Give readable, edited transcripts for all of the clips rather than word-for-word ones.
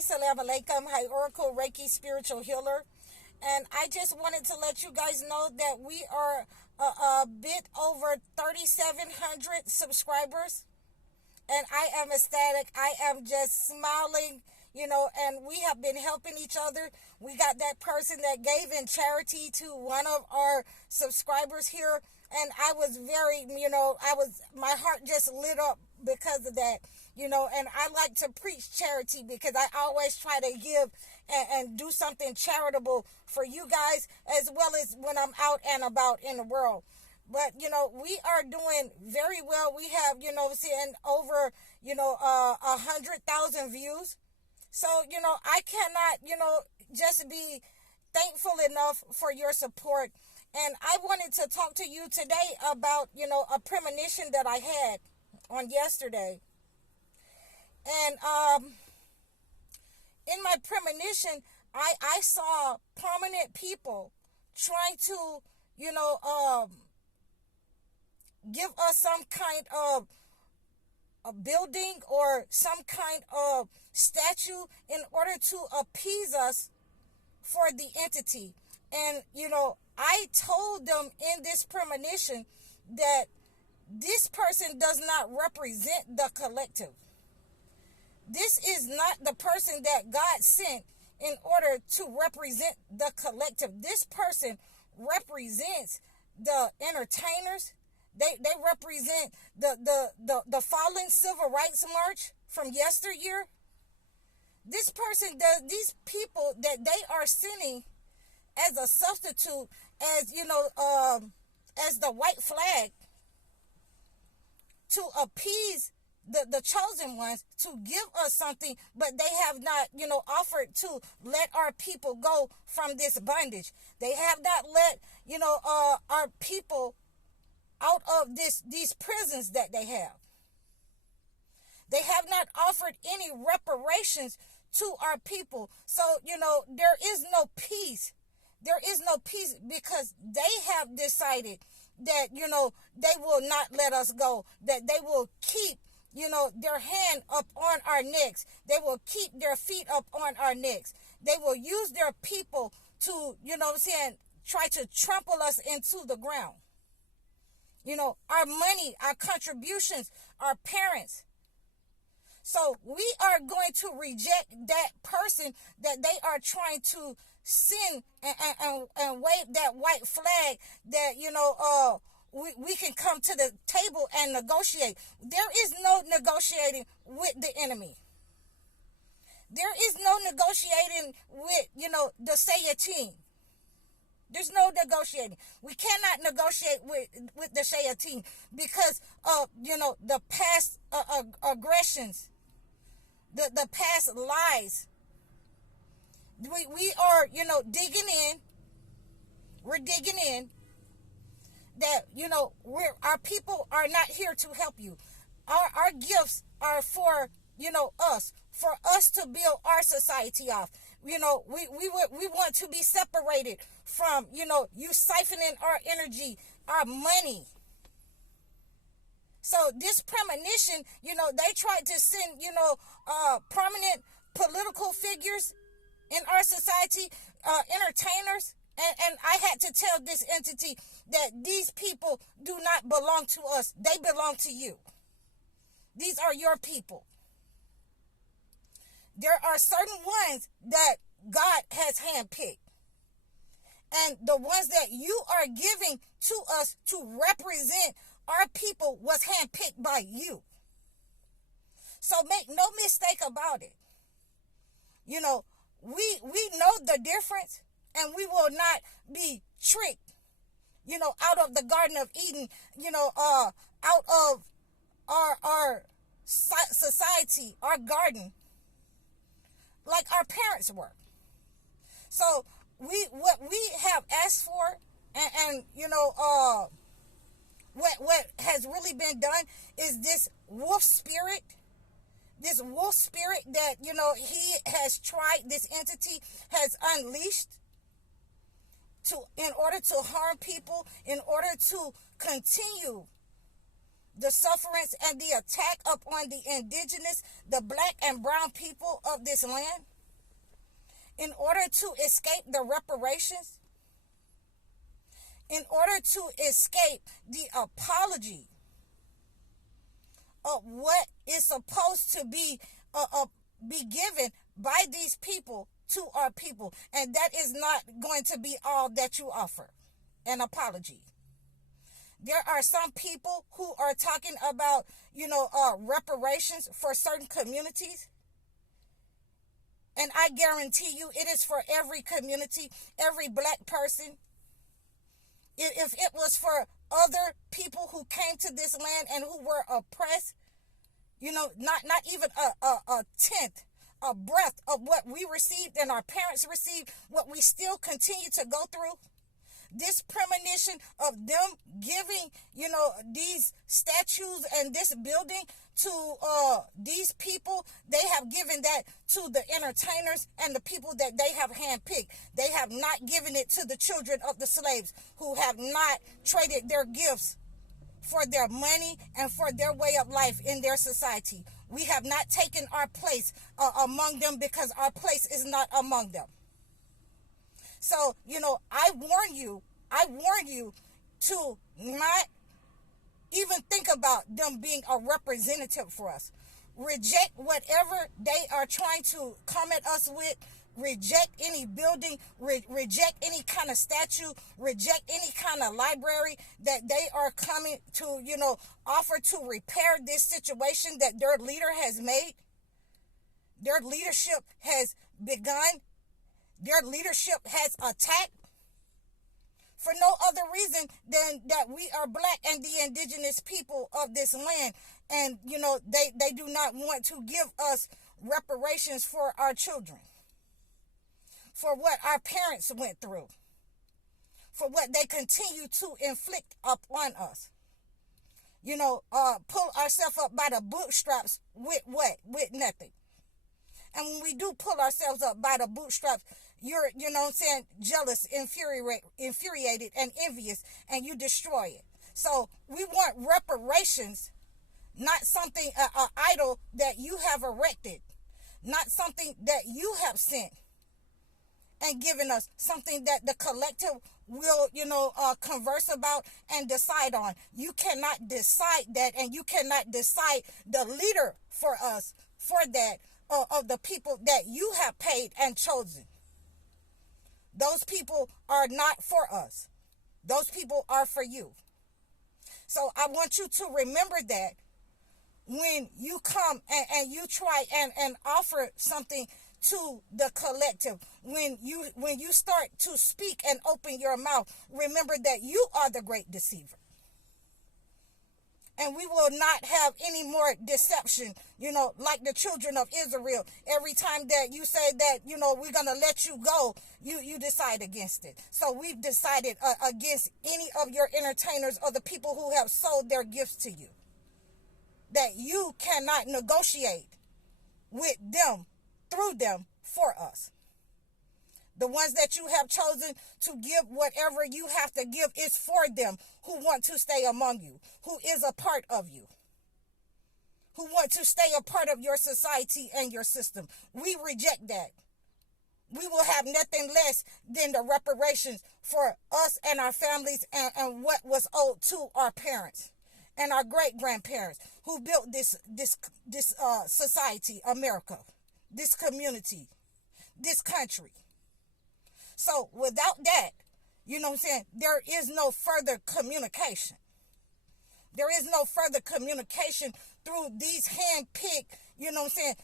Salam Alaikum. Hi, Oracle Reiki Spiritual Healer. And I just wanted to let you guys know that we are a bit over 3,700 subscribers. And I am ecstatic. I am just smiling, and we have been helping each other. We got that person that gave in charity to one of our subscribers here. And I was very, my heart just lit up because of that, and I like to preach charity because I always try to give and do something charitable for you guys as well as when I'm out and about in the world. But, we are doing very well. We have, seeing over, 100,000 views. So, I cannot, just be thankful enough for your support. And I wanted to talk to you today about, a premonition that I had on yesterday. And in my premonition, I saw prominent people trying to, give us some kind of a building or some kind of statue in order to appease us for the entity. And, I told them in this premonition that this person does not represent the collective. This is not the person that God sent in order to represent the collective. This person represents the entertainers. They represent the fallen civil rights march from yesteryear. This person does, these people that they are sending as a substitute, as as the white flag to appease the chosen ones, to give us something, but they have not, offered to let our people go from this bondage. They have not let, our people out of these prisons that they have. They have not offered any reparations to our people. So, there is no peace. There is no peace because they have decided that, they will not let us go, that they will keep, their hand up on our necks. They will keep their feet up on our necks. They will use their people to, try to trample us into the ground. Our money, our contributions, our parents. So we are going to reject that person that they are trying to send and wave that white flag that, we can come to the table and negotiate. There is no negotiating with the enemy. There is no negotiating with, the Shayateen. There's no negotiating. We cannot negotiate with the Shayateen because of, the past aggressions, the past lies. We are, digging in. We're digging in that, our people are not here to help you. Our gifts are for, us, for us to build our society off. We want to be separated from, you siphoning our energy, our money. So this premonition, they tried to send, prominent political figures in our society, entertainers, and I had to tell this entity that these people do not belong to us. They belong to you. These are your people. There are certain ones that God has handpicked. And the ones that you are giving to us to represent our people was handpicked by you. So make no mistake about it. We know the difference, and we will not be tricked, out of the Garden of Eden, out of our society, our garden, like our parents were. So what we have asked for, and what has really been done is this wolf spirit. This wolf spirit that, he has tried, this entity has unleashed in order to harm people, in order to continue the sufferance and the attack upon the indigenous, the black and brown people of this land. in order to escape the reparations, in order to escape the apology of what is supposed to be given by these people to our people. And that is not going to be all that you offer, an apology. There are some people who are talking about, reparations for certain communities. And I guarantee you it is for every community, every black person. If it was for other people who came to this land and who were oppressed, not even a tenth, a breath of what we received and our parents received, what we still continue to go through. This premonition of them giving, these statues and this building to these people, they have given that to the entertainers and the people that they have handpicked. They have not given it to the children of the slaves who have not traded their gifts for their money and for their way of life in their society. We have not taken our place among them because our place is not among them. So, I warn you to not even think about them being a representative for us. Reject whatever they are trying to come at us with. Reject any building, reject any kind of statue, reject any kind of library that they are coming to, offer to repair this situation that their leader has made. Their leadership has begun. Their leadership has attacked for no other reason than that we are black and the indigenous people of this land. And, they do not want to give us reparations for our children, for what our parents went through, for what they continue to inflict upon us. Pull ourselves up by the bootstraps with what? With nothing. And when we do pull ourselves up by the bootstraps, you're, jealous, infuriated, and envious, and you destroy it. So we want reparations, not something, an idol that you have erected, not something that you have sent and given us, something that the collective will, converse about and decide on. You cannot decide that, and you cannot decide the leader for us, for that, of the people that you have paid and chosen. Those people are not for us. Those people are for you. So I want you to remember that when you come and you try and offer something to the collective, when you start to speak and open your mouth, remember that you are the great deceiver. And we will not have any more deception, like the children of Israel. Every time that you say that, we're going to let you go, you decide against it. So we've decided against any of your entertainers or the people who have sold their gifts to you, that you cannot negotiate with them, through them, for us. The ones that you have chosen to give whatever you have to give is for them who want to stay among you, who is a part of you, who want to stay a part of your society and your system. We reject that. We will have nothing less than the reparations for us and our families and what was owed to our parents and our great-grandparents who built this society, America, this community, this country. So without that, there is no further communication. There is no further communication through these hand-picked,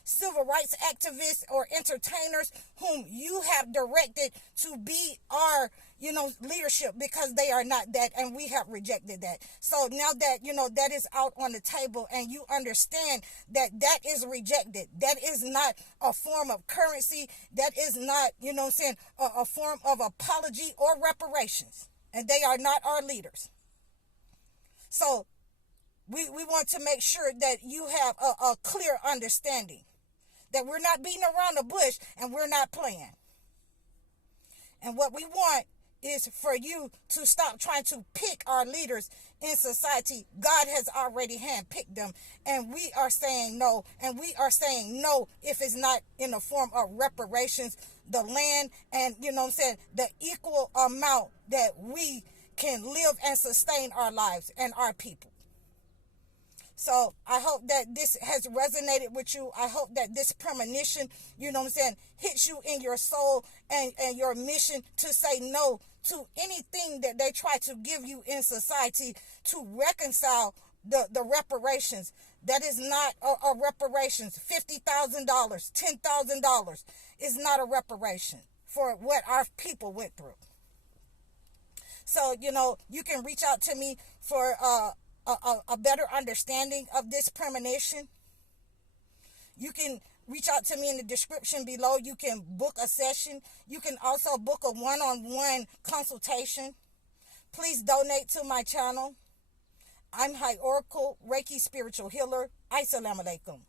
civil rights activists or entertainers whom you have directed to be our, leadership, because they are not that, and we have rejected that. So now that, that is out on the table and you understand that that is rejected, that is not a form of currency, that is not, a form of apology or reparations, and they are not our leaders. So we want to make sure that you have a clear understanding that we're not beating around the bush and we're not playing. And what we want is for you to stop trying to pick our leaders in society, God has already handpicked them. And we are saying no. And we are saying no if it's not in the form of reparations, the land, and, you know what I'm saying, the equal amount that we can live and sustain our lives and our people. So I hope that this has resonated with you. I hope that this premonition, you know what I'm saying, hits you in your soul and your mission to say no to anything that they try to give you in society to reconcile the reparations. That is not a reparations. $50,000, $10,000 is not a reparation for what our people went through. So, you know, you can reach out to me for a better understanding of this premonition. You can reach out to me in the description below. You can book a session. You can also book a one-on-one consultation. Please donate to my channel. I'm High Oracle, Reiki Spiritual Healer. Assalamu alaikum.